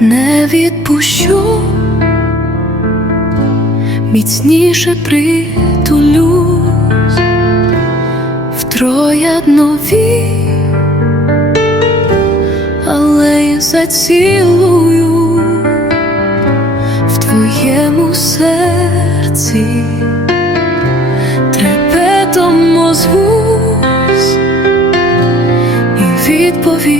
не відпущу, міцніше притулюсь. В трояднові, але й зацілую. В твоєму серці, трепетом озвусь. І відповідь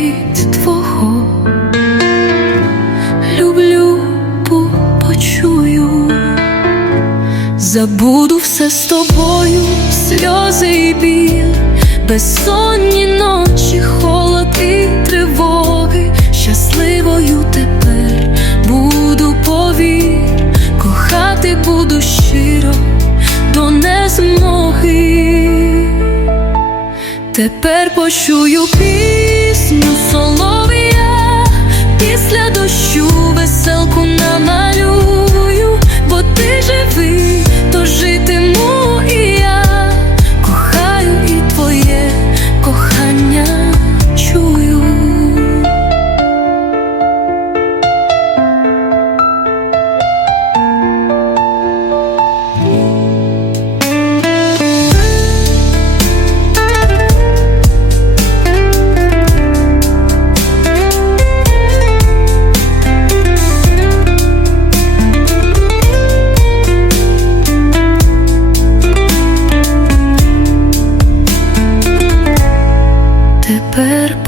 забуду все з тобою, сльози і біль, безсонні ночі, холод і тривоги, щасливою тепер буду повір, кохати буду щиро до незмоги. Тепер почую пісню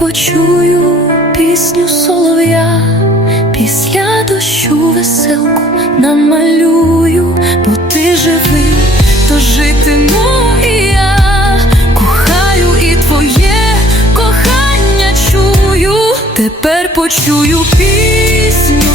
почую пісню солов'я, після дощу веселку намалюю, бо ти живий, то житиму і я. Кохаю і твоє кохання чую. Тепер почую пісню